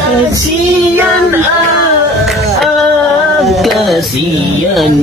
Kasihan kasihan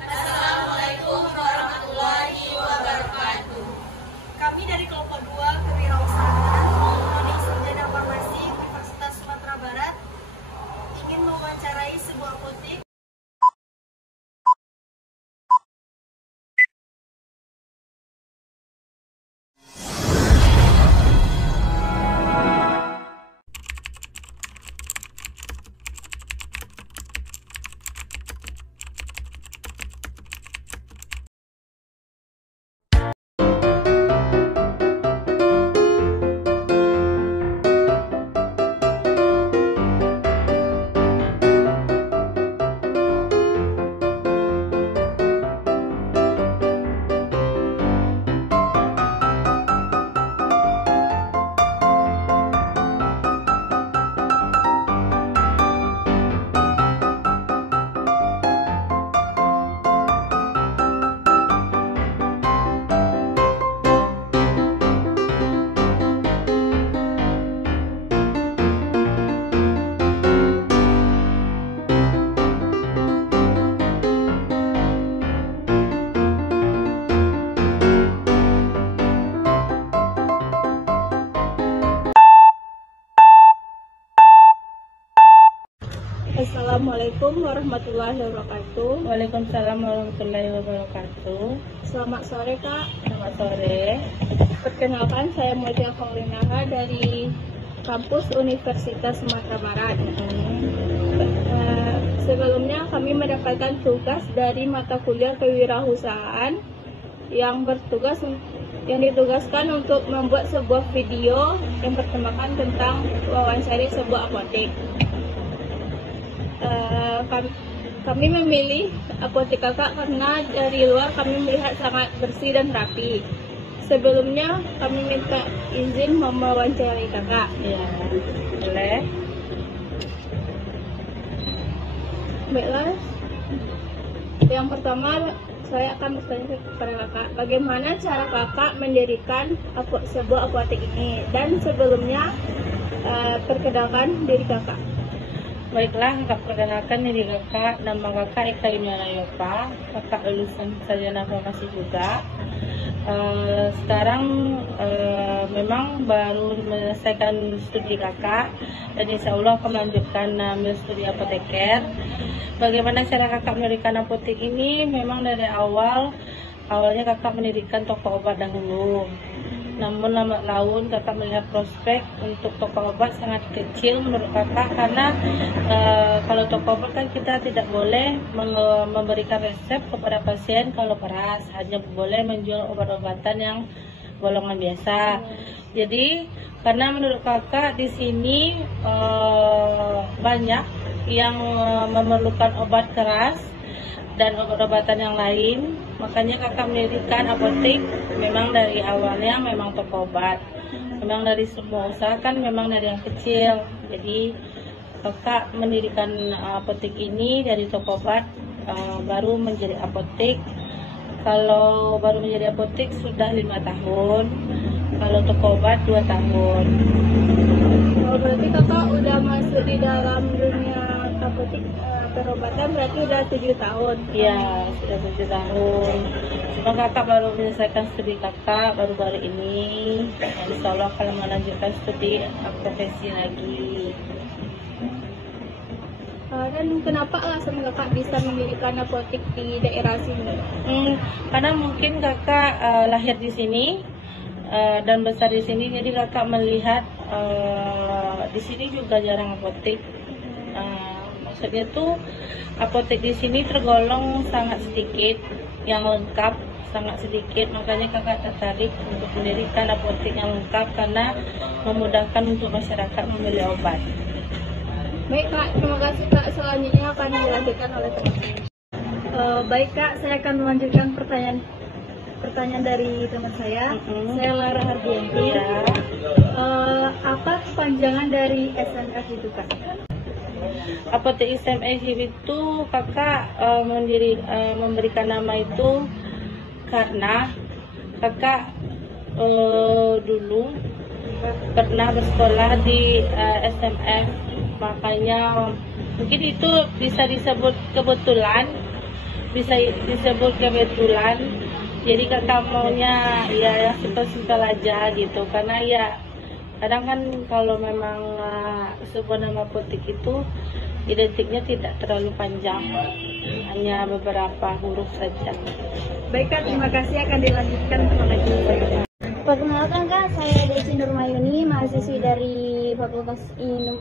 Assalamualaikum warahmatullahi wabarakatuh. Kami dari kelompok 2 Kewirausahaan Prodi Sarjana Farmasi Universitas Sumatera Barat ingin mewawancarai sebuah apotek. Assalamualaikum warahmatullahi wabarakatuh. Waalaikumsalam warahmatullahi wabarakatuh. Selamat sore Kak. Selamat sore. Perkenalkan, saya Moja Faulinaha dari kampus Universitas Sumatera Barat. Sebelumnya kami mendapatkan tugas dari mata kuliah kewirausahaan yang ditugaskan untuk membuat sebuah video yang bertemakan tentang wawancara sebuah apotek. Kami memilih apotek Kakak karena dari luar kami melihat sangat bersih dan rapi. Sebelumnya kami minta izin mewawancarai Kakak. Ya, boleh. Baiklah. Yang pertama saya akan bertanya kepada Kakak, bagaimana cara Kakak mendirikan sebuah apotek ini? Dan sebelumnya perkenalkan diri Kakak. Baiklah, Kakak perkenalkan diri Kakak. Nama Kakak Eka Yuliana Yopa. Kakak lulusan sarjana farmasi juga. Sekarang memang baru menyelesaikan studi Kakak, dan insya Allah akan melanjutkan ambil studi apoteker. Bagaimana cara Kakak mendirikan apotek ini? Memang dari awalnya Kakak mendirikan toko obat dahulu. Namun lambat laun Kakak melihat prospek untuk toko obat sangat kecil menurut Kakak, karena kalau toko obat kan kita tidak boleh memberikan resep kepada pasien kalau keras, hanya boleh menjual obat-obatan yang golongan biasa. Jadi karena menurut Kakak di sini banyak yang memerlukan obat keras dan obat-obatan yang lain, makanya Kakak mendirikan apotek. Memang dari awalnya memang toko obat, memang dari semua usaha kan memang dari yang kecil. Jadi Kakak mendirikan apotek ini dari toko obat, baru menjadi apotek. Kalau baru menjadi apotek sudah 5 tahun, kalau toko obat 2 tahun. Oh, berarti Kakak udah masuk di dalam dunia apotek perobatan berarti udah 7 tahun. Iya, sudah 7 tahun. Cuma Kakak baru menyelesaikan studi Kakak baru-baru ini. Insya Allah akan melanjutkan studi profesi lagi. Dan kenapa alasan kakak bisa mendirikan apotek di daerah sini? Karena mungkin kakak lahir di sini dan besar di sini, jadi kakak melihat di sini juga jarang apotek. Maksudnya tuh apotek di sini tergolong sangat sedikit, yang lengkap sangat sedikit, makanya kakak tertarik untuk mendirikan apotek yang lengkap karena memudahkan untuk masyarakat membeli obat. Baik kak, terima kasih kak. Selanjutnya akan dilanjutkan oleh teman. Baik kak, saya akan melanjutkan pertanyaan dari teman saya. Saya Lara Hardianti. Ya. Apa kepanjangan dari SMF itu kak? Apotek SMF itu kakak memberikan nama itu karena kakak dulu pernah bersekolah di SMF, makanya mungkin itu bisa disebut kebetulan, jadi kakak maunya ya simpel-simpel aja gitu, karena ya kadang kan kalau memang sebuah nama apotek itu identiknya tidak terlalu panjang, hanya beberapa huruf saja. Baik kak, terima kasih. Akan dilanjutkan pertanyaan saya. Perkenalkan kak, saya Desi Nurmayuni, mahasiswi dari Fakultas Ilmu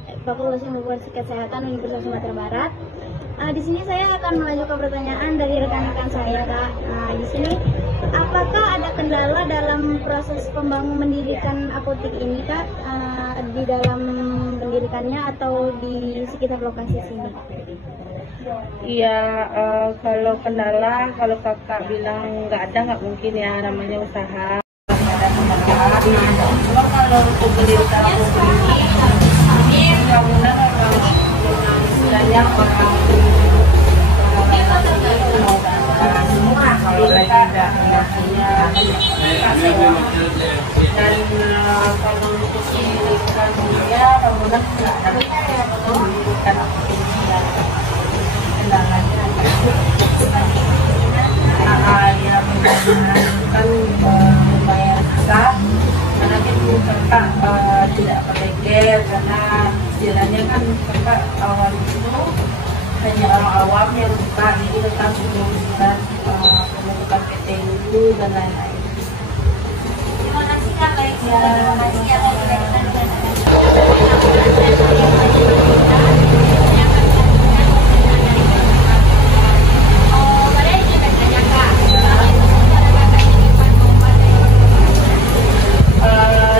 Kesehatan Universitas Sumatera Barat. Di sini saya akan melanjutkan pertanyaan dari rekan-rekan saya kak. Di sini, apakah ada kendala dalam proses mendirikan apotek ini kak? Di dalam mendirikannya atau di sekitar lokasi sini? Iya, kalau kendala, kalau kakak bilang nggak ada, nggak mungkin ya, namanya usaha. Cuma kalau untuk mendirikan apotek ini bangunan memang istilahnya orang semua, kalau mereka ada punya dan kalau untuk mendirikan dia bangunan nggak ada untuk mendirikan apotek ini ya. Kendalanya ya kan lumayan susah karena itu kakak tidak berleger, karena istilahnya kan kakak awal itu hanya orang awam yang buka, jadi tetap mengurusan pembentukan PT dulu dan lain-lain. Terima kasih kak. Terima kasih ya.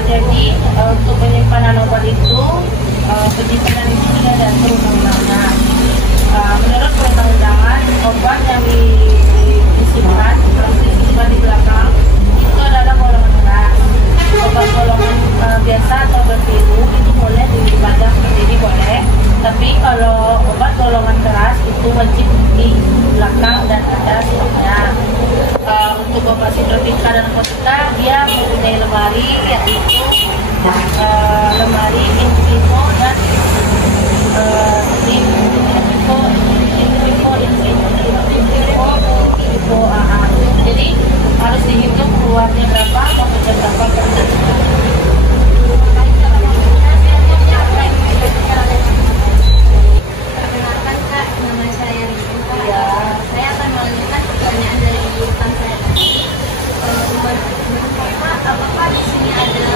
Jadi untuk penyimpanan obat itu, penyimpanan itu sudah ada perundang-undangannya. Menurut perundang-undangan, obat yang disimpan di belakang itu adalah golongan berat. Obat golongan biasa atau berbiru itu boleh dipajang seperti ini, boleh. Tapi kalau obat golongan keras itu wajib di belakang dan ada stoknya. Untuk obat Sidrofika dan Apotika dia mempunyai lemari, yaitu lemari info dan info. Jadi harus dihitung keluarnya berapa, masuknya berapa per bulan. Perkenalkan kak, nama saya Rizky. Saya akan melanjutkan pertanyaan dari rekan saya tadi. Menurut kakak, apakah di sini ada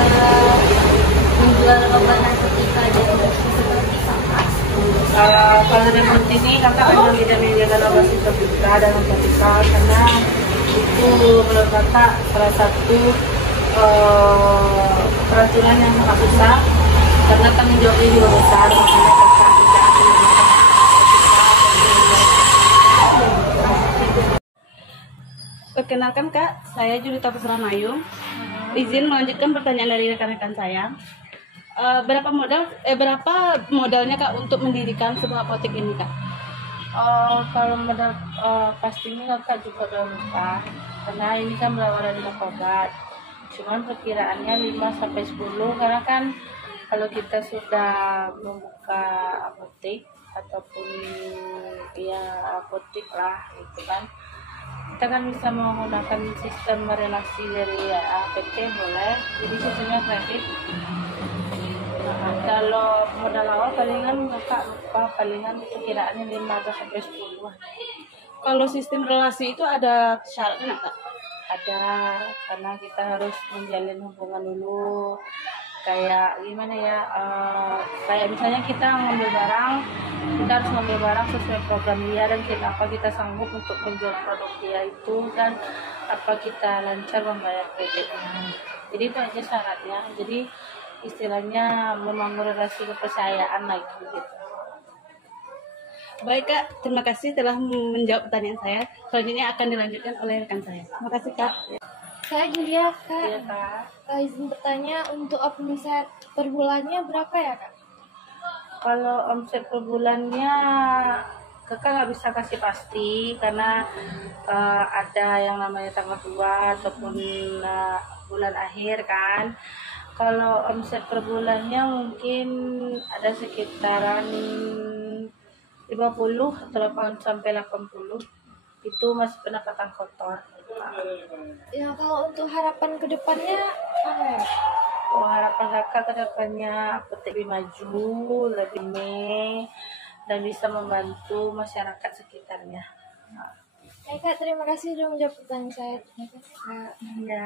menjual obat narkotika dan seperti kampas? Kalau di ini kakak memang tidak menyediakan obat Sidrofika dan Apotika karena itu menurut kakak salah satu peraturan yang sangat besar, karena tanggung jawabnya juga besar, makanya kakak tidak akan menyediakan Perkenalkan kak, saya Julita Pusranayung. Izin melanjutkan pertanyaan dari rekan-rekan saya. Berapa modalnya kak untuk mendirikan sebuah apotek ini kak? Kalau modal pastinya kakak juga udah lupa, karena ini kan berawal dari obat. Cuman perkiraannya 5-10, karena kan kalau kita sudah membuka apotek ataupun ya apotek lah gitu kan, kita kan bisa menggunakan sistem relasi dari APT boleh, jadi sistemnya kredit. Kalau modal awal palingan kakak lupa, palingan perkiraannya 5 sampai 10. Kalau sistem relasi itu ada syaratnya nggak, Kak? Ada, karena kita harus menjalin hubungan dulu. Kayak gimana ya, kayak misalnya kita ngambil barang, kita harus ngambil barang sesuai program dia, dan apa kita sanggup untuk menjual produk dia itu, dan apa kita lancar membayar kreditnya. Jadi itu aja syaratnya. Jadi istilahnya membangun relasi kepercayaan lagi gitu. Baik Kak, terima kasih telah menjawab pertanyaan saya. Selanjutnya akan dilanjutkan oleh rekan saya. Terima kasih Kak. Saya Julia, Kak. Iya Kak. Izin bertanya, untuk omset per bulannya berapa ya, Kak? Kalau omset per bulannya kakak nggak bisa kasih pasti, karena ada yang namanya tanggal 2 ataupun bulan akhir kan. Kalau omset per bulannya mungkin ada sekitaran 50 atau sampai 80. Itu masih pendapatan kotor. Ya, kalau untuk harapan ke depannya apa ya? Oh, harapan kakak ke depannya petik lebih maju, lebih dan bisa membantu masyarakat sekitarnya. Kak, terima kasih sudah menjawab pertanyaan saya. Terima kasih, Kak. Ya.